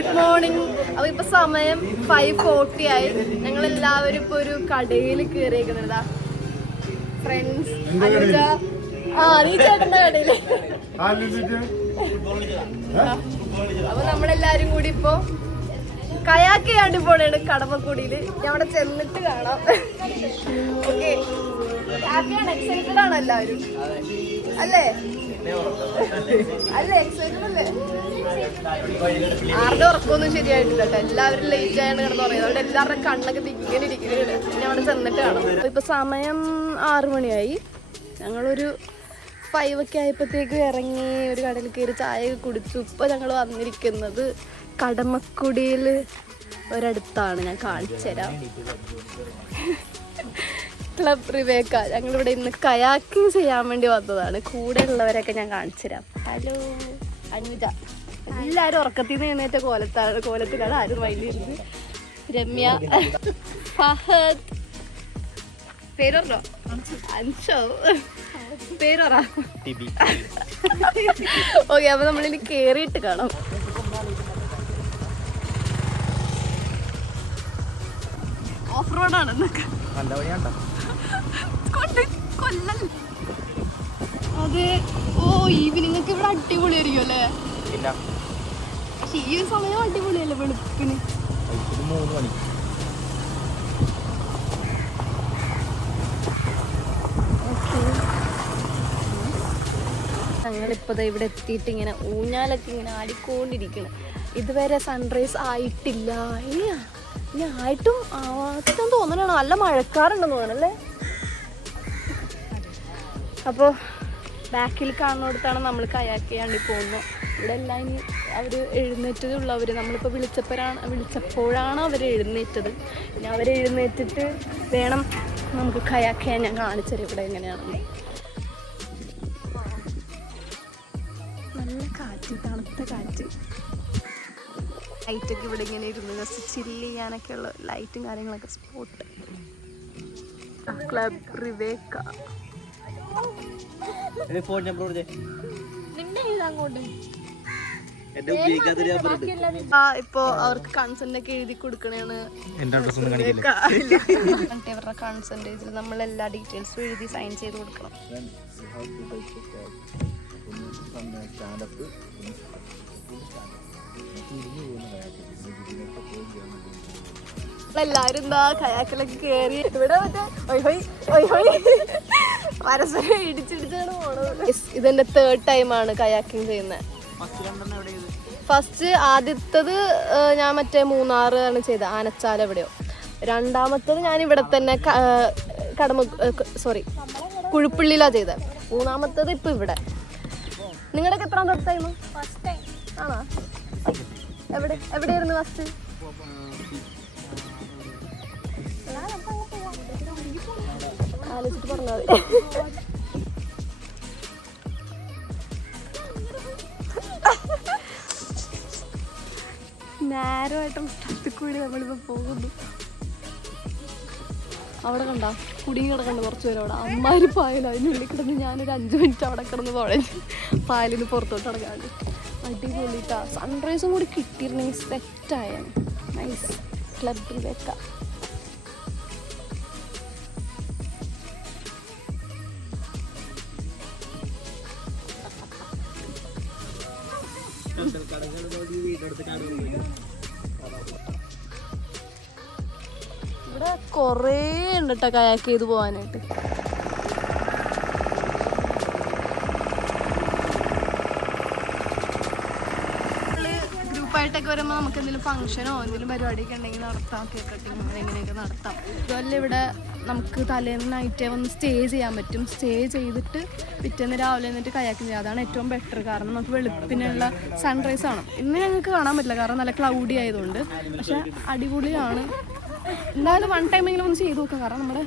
Good morning. അപ്പോൾ ഇപ്പോൾ സമയം 5:40 ആയി. ഞങ്ങളെല്ലാവരും ഇപ്പോൾ ഒരു കടയിൽ കയറിയേക്കുന്നതാ ഫ്രണ്ട്സ്. അനുജ നീ ചേട്ടൻ്റെ കടയിൽ. അപ്പോൾ നമ്മളെല്ലാവരും കൂടി ഇപ്പോൾ കയാക്ക് ചെയ്യാണ്ട് പോണേണ് കടമക്കുടിയിൽ. ഞാൻ അവിടെ ചെന്നിട്ട് കാണാം. ഓക്കെ, ഹാപ്പിയാണ്, എക്സൈറ്റഡ് ആണ് എല്ലാവരും അല്ലേ? അല്ലേ, എക്സൈറ്റഡ് അല്ലേ? ആരുടെ ഉറക്കമൊന്നും ശരിയായിട്ടില്ല കേട്ടോ. എല്ലാവരും ലേറ്റ് ആയാണ് കിടന്ന് പറയുന്നത്. അവിടെ എല്ലാവരുടെ കണ്ണൊക്കെ തിങ്ങനെ ഇരിക്കുന്നുണ്ട്. ഞാൻ അവിടെ ചെന്നിട്ട് കാണാം. ഇപ്പൊ സമയം 6 മണിയായി. ഞങ്ങളൊരു 5 ഒക്കെ ആയപ്പോഴത്തേക്ക് ഇറങ്ങി ഒരു കടയിൽ കയറി ചായ കുടിച്ചു. ഇപ്പൊ ഞങ്ങൾ വന്നിരിക്കുന്നത് കടമക്കുടിയിൽ ഒരിടത്താണ്. ഞാൻ കാണിച്ചു തരാം. ക്ലബ് റിവേക്ക. ഞങ്ങളിവിടെ ഇന്ന് കയാക്കിങ് ചെയ്യാൻ വേണ്ടി വന്നതാണ്. കൂടെ ഉള്ളവരൊക്കെ ഞാൻ കാണിച്ചു തരാം. ഹലോ അനുജ. എല്ലാവരും ഉറക്കത്തിൽ നിന്ന് എഴുന്നേറ്റ കോലത്തിലാണ്. ആരും വൈകിരുന്നത്. രമ്യ, ഫഹദ്, പേരോ അൻഷോ, പേരോ. ഓക്കെ, അപ്പൊ നമ്മളിനി കേറിയിട്ട് കാണാം. ഓഫ് റോഡാണ് എന്നൊക്കെ. അതെ. ഓ, ഈവനിങ് ഒക്കെ ഇവിടെ അടിപൊളിയായിരിക്കും അല്ലേ? പക്ഷെ ഈ ഒരു സമയം അടിപൊളിയല്ലേ വെളുപ്പിന്? 3 മണി. ഞങ്ങളിപ്പോൾ ഇവിടെ എത്തിയിട്ട് ഇങ്ങനെ ഊഞ്ഞാലൊക്കെ ഇങ്ങനെ ആടിക്കൊണ്ടിരിക്കണം. ഇതുവരെ സൺറൈസ് ആയിട്ടില്ല. ഇനി ആയിട്ടും ആവാത്തെന്ന് തോന്നണോ? നല്ല മഴക്കാറുണ്ടെന്ന് തോന്നണല്ലേ? അപ്പോൾ ബാക്കിൽ കാണുന്നിടത്താണ് നമ്മൾ കയാക്ക് ചെയ്യാണ്ടി പോകുന്നത്. ഇവിടെ എല്ലാം ഇനി അവർ എഴുന്നേറ്റതുള്ളവർ. നമ്മളിപ്പോൾ വിളിച്ചപ്പോഴാണ് അവർ എഴുന്നേറ്റത്. ഇനി അവർ എഴുന്നേറ്റിട്ട് വേണം നമുക്ക് കയാക്ക് ചെയ്യാൻ. ഞാൻ കാണിച്ചത് ഇവിടെ എങ്ങനെയാണെന്ന്. നല്ല കാറ്റ്, തണുത്ത കാറ്റ്. ലൈറ്റൊക്കെ ഇവിടെ ഇങ്ങനെ ഇരുന്ന് ജസ്റ്റ് ചില്ല് ചെയ്യാനൊക്കെ ഉള്ള ലൈറ്റും കാര്യങ്ങളൊക്കെ സ്പോട്ട്. ക്ലബ് റിവേക്ക. ഇപ്പൊ അവർക്ക് കൺസെന്റ് ഒക്കെ എഴുതി കൊടുക്കണേണ്. ഇവരുടെ കൺസെന്റ് നമ്മൾ എല്ലാ ഡീറ്റെയിൽസും എഴുതി സൈൻ ചെയ്ത് കൊടുക്കണം. എല്ലാരും എന്താ കയാക്കിലൊക്കെ കേറി ഇവിടെ പരസ്പരം ഇടിച്ചിടിച്ചാണ് പോണത്. ഇതെന്റെ 3rd ടൈമാണ് കയാക്കിങ് ചെയ്യുന്നത്. ഫസ്റ്റ് ആദ്യത്തത് ഞാൻ മറ്റേ മൂന്നാറാണ് ചെയ്തത്, ആനച്ചാൽ എവിടെയോ. രണ്ടാമത്തത് ഞാൻ ഇവിടെ തന്നെ കുഴുപ്പള്ളിയിലാണ് ചെയ്തത്. 3ാമത്തത് ഇപ്പൊ ഇവിടെ. നിങ്ങളുടെയൊക്കെ എത്രാം തൊട്ടായിരുന്നു? ആണോ? എവിടെയായിരുന്നു ഫസ്റ്റ്? ആലോചിച്ചിട്ട് പറഞ്ഞാൽ മതി. നേരമായിട്ടും സ്ഥലത്തിൽ കൂടി നമ്മളിപ്പോൾ പോകുന്നു. അവിടെ കണ്ട കുടുങ്ങി കിടക്കണ്ട കുറച്ച് പേര്. അവിടെ അമ്മാരി പായല. അതിനുള്ളിൽ കിടന്ന് ഞാനൊരു 5 മിനിറ്റ് അവിടെ കിടന്ന് തുഴഞ്ഞ് പായലിന് പുറത്തോട്ട് ഇറങ്ങാണ്ട്. അടിപൊളിട്ടാ. സൺറൈസും കൂടി കിട്ടിയിരുന്നെങ്കിൽ സെറ്റായാണ്. നൈസ്. ക്ലബിൽ വെക്കാം. ഇവിടെ കൊറേ ഉണ്ട് കേട്ടോ കയാക്ക് ചെയ്ത് പോവാനായിട്ട്. ഗ്രൂപ്പായിട്ടൊക്കെ വരുമ്പോൾ നമുക്ക് എന്തെങ്കിലും ഫംഗ്ഷനോ എന്തെങ്കിലും പരിപാടിയൊക്കെ ഉണ്ടെങ്കിൽ നടത്താം. കേക്ക് കട്ടിങ് അങ്ങനെ എങ്ങനെയൊക്കെ നടത്താം. അതുപോലെ ഇവിടെ നമുക്ക് തലേന്ന് നൈറ്റേ വന്ന് സ്റ്റേ ചെയ്യാൻ പറ്റും. സ്റ്റേ ചെയ്തിട്ട് പിറ്റേന്ന് രാവിലെ എന്നിട്ട് കയാക്കിങ് ചെയ്യാം. അതാണ് ഏറ്റവും ബെറ്റർ. കാരണം നമുക്ക് വെളുപ്പിനുള്ള സൺറൈസ് ആണ്. ഇന്ന് ഞങ്ങൾക്ക് കാണാൻ പറ്റില്ല കാരണം നല്ല ക്ലൗഡി ആയതുകൊണ്ട്. പക്ഷെ അടിപൊളിയാണ്. എന്തായാലും 1 ടൈമെങ്കിലും ഒന്ന് ചെയ്ത് നോക്കാം. കാരണം നമ്മുടെ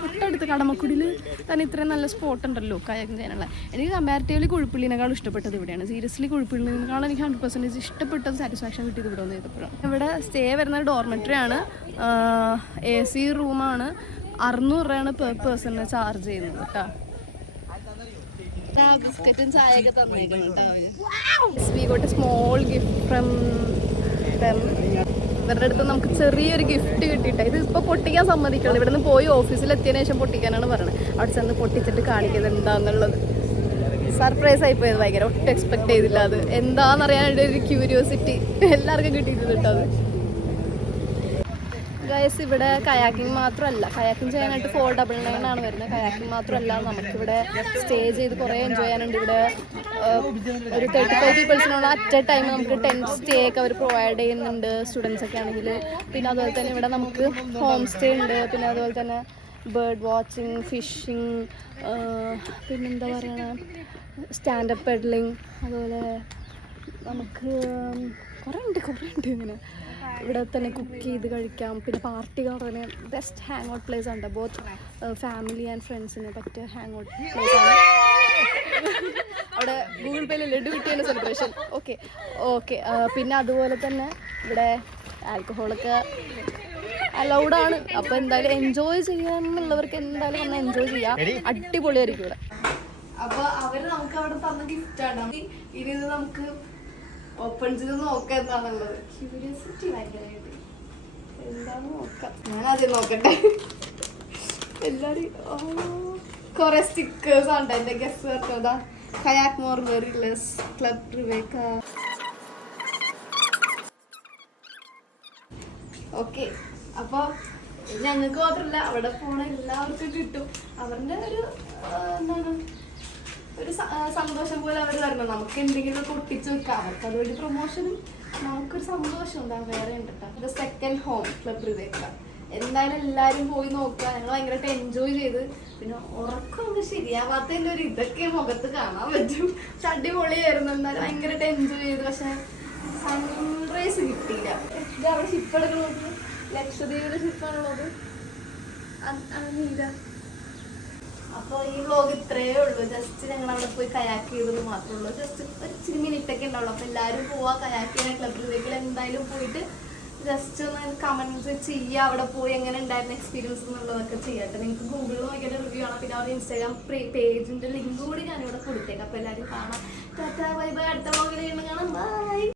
തൊട്ടടുത്ത് കടമക്കുടിയിൽ തന്നെ ഇത്രയും നല്ല സ്പോട്ട് ഉണ്ടല്ലോ കയാക്കിങ് ചെയ്യാനുള്ള. എനിക്ക് കമ്പാരിറ്റീവ്ലി കുഴുപ്പള്ളിനേക്കാളും ഇഷ്ടപ്പെട്ടത് ഇവിടെയാണ്. സീരിയസ്ലി കുഴുപ്പള്ളിനേക്കാളും എനിക്ക് 100% ഇഷ്ടപ്പെട്ടത്, സാറ്റിസ്ഫാക്ഷൻ കിട്ടിയത് ഇവിടെ വന്ന് ചെയ്തപ്പോഴാണ്. ഇവിടെ സ്റ്റേ വരുന്ന ഡോർമെറ്ററി ആണ്. AC റൂമാണ്. 600 രൂപയാണ് പെർ പേഴ്സണിന് ചാർജ് ചെയ്യുന്നത് കേട്ടോ. ബിസ്ക്കറ്റും ചായയൊക്കെ തന്നേക്കണം കേട്ടോ. We got a small gift from എടുത്തായിരുന്നു. ഇവരുടെ അടുത്ത് നമുക്ക് ചെറിയൊരു ഗിഫ്റ്റ് കിട്ടിയിട്ട് ഇത് ഇപ്പോൾ പൊട്ടിക്കാൻ സമ്മതിക്കുള്ളൂ. ഇവിടെ നിന്ന് പോയി ഓഫീസിലെത്തിയതിനു ശേഷം പൊട്ടിക്കാനാണ് പറയുന്നത്. അവിടെ ചെന്ന് പൊട്ടിച്ചിട്ട് കാണിക്കുന്നത് എന്താണെന്നുള്ളത്. സർപ്രൈസ് ആയിപ്പോയത് ഭയങ്കര. ഒട്ടും എക്സ്പെക്ട് ചെയ്തില്ല. അത് എന്താണെന്നറിയാനായിട്ട് ഒരു ക്യൂരിയോസിറ്റി എല്ലാവർക്കും കിട്ടിയിട്ടുണ്ട്. അത് ഗൈസ് ഇവിടെ കയാക്കിംഗ് മാത്രമല്ല, കയാക്കിംഗ് ചെയ്യാനായിട്ട് 499 ആണ് വരുന്നത്. കയാക്കിംഗ് മാത്രമല്ല നമുക്കിവിടെ സ്റ്റേ ചെയ്ത് കുറേ എൻജോയ് ചെയ്യാനുണ്ട്. ഇവിടെ ഒരു 35 പീപ്പിൾസിനുള്ള അറ്റ് എ ടൈം നമുക്ക് ടെൻറ്റ് സ്റ്റേ ഒക്കെ അവർ പ്രൊവൈഡ് ചെയ്യുന്നുണ്ട്, സ്റ്റുഡൻസ് ഒക്കെ ആണെങ്കിൽ. പിന്നെ അതുപോലെ തന്നെ ഇവിടെ നമുക്ക് ഹോം സ്റ്റേ ഉണ്ട്. പിന്നെ അതുപോലെ തന്നെ ബേർഡ് വാച്ചിങ്, ഫിഷിങ്, പിന്നെന്താ പറയണ സ്റ്റാൻഡപ്പ് പെഡലിങ്, അതുപോലെ നമുക്ക് കുറേ ഉണ്ട് ഇങ്ങനെ. ഇവിടെ തന്നെ കുക്ക് ചെയ്ത് കഴിക്കാം. പിന്നെ പാർട്ടികളെ ബെസ്റ്റ് ഹാങ് ഔട്ട് പ്ലേസ് ഉണ്ട്. ബോത്ത് ഫാമിലി ആൻഡ് ഫ്രണ്ട്സിന് പറ്റിയ ഹാങ് ഔട്ട് പ്ലേസ് ആണ്. അവിടെ ഗൂഗിൾ പേയിൽ ലഡു കിട്ടിയതിൻ്റെ സെലിബ്രേഷൻ. ഓക്കെ. പിന്നെ അതുപോലെ തന്നെ ഇവിടെ ആൽക്കഹോളൊക്കെ അലൗഡാണ്. അപ്പോൾ എന്തായാലും എൻജോയ് ചെയ്യാന്നുള്ളവർക്ക് എന്തായാലും വന്ന് എൻജോയ് ചെയ്യാം. അടിപൊളിയായിരിക്കും ഇവിടെ. അപ്പോൾ അവർ നമുക്ക് അവിടെ തന്ന ഗിഫ്റ്റാണ്. ഇനി ഇത് നമുക്ക് ഓപ്പൺ ചെയ്ത് നോക്കാം എന്താണെന്നുള്ളത്. ക്യൂരിയോസിറ്റി ഭയങ്കരമായിട്ട് എന്താണെന്ന് നോക്കാം. ഞാനാദ്യം നോക്കട്ടെ. എല്ലാവരും കുറേ സ്റ്റിക്കേഴ്സ് ഉണ്ട്. എൻ്റെ ഗസ്റ്റ് ചേർത്തതാ കയാക്ക് മോർ വെറി ലെസ് ക്ലബ് റിവേക്ക. ഓക്കെ, അപ്പോൾ ഞങ്ങൾക്ക് മാത്രമല്ല അവിടെ പോണ എല്ലാവർക്കും കിട്ടും. അവരുടെ ഒരു എന്താണ് ഒരു സന്തോഷം പോലെ അവർ തരണം. നമുക്ക് എന്തെങ്കിലും ഒട്ടിച്ച് വെക്കാം. അവർക്ക് അതുവഴി പ്രൊമോഷനും നമുക്കൊരു സന്തോഷം ഉണ്ടാകും. വേറെ ഉണ്ട് കേട്ടോ. ഇത് സെക്കൻഡ് ഹോം ക്ലബ് റിവേക്ക. എന്തായാലും എല്ലാവരും പോയി നോക്കുക. ഞങ്ങൾ ഭയങ്കരമായിട്ട് എൻജോയ് ചെയ്ത്. പിന്നെ ഉറക്കമൊന്നും ശരിയാവാത്തതിൻ്റെ ഒരു ഇതൊക്കെ മുഖത്ത് കാണാൻ പറ്റും. പക്ഷെ അടിപൊളിയായിരുന്നു. എന്തായാലും ഭയങ്കരമായിട്ട് എൻജോയ് ചെയ്തു. പക്ഷെ സൺറൈസ് കിട്ടിയില്ല. ഇത് അവിടെ ഷിപ്പ് എടുക്കുന്നത് ലക്ഷദ്വീപിലെ ഷിപ്പാണുള്ളത്. നീല. അപ്പോൾ ഈ വ്ലോഗ് ഇത്രയേ ഉള്ളൂ. ജസ്റ്റ് ഞങ്ങൾ അവിടെ പോയി കയാക്ക് ചെയ്തത് മാത്രമേ ഉള്ളൂ. ജസ്റ്റ് ഒരു ഇച്ചിരി മിനിറ്റൊക്കെ ഉണ്ടാവുള്ളൂ. അപ്പോൾ എല്ലാവരും പോവാ കയാക്ക് ചെയ്യാൻ ക്ലബ് റിവേക്കിൽ എന്തായാലും പോയിട്ട് ജസ്റ്റ് ഒന്ന് കമൻസ് ചെയ്യുക. അവിടെ പോയി എങ്ങനെ ഉണ്ടായിരുന്ന എക്സ്പീരിയൻസ് എന്നുള്ളതൊക്കെ ചെയ്യട്ടെ. നിങ്ങൾക്ക് ഗൂഗിളിൽ നോക്കിയിട്ട് റിവ്യൂ ആണ്. പിന്നെ അവരുടെ ഇൻസ്റ്റാഗ്രാം പേജിൻ്റെ ലിങ്ക് കൂടി ഞാനിവിടെ കൊടുത്തേക്കാം. അപ്പോൾ എല്ലാവരും കാണാം. Tata bye bye. അടുത്ത വ്ലോഗിൽ കാണാം. ബൈ.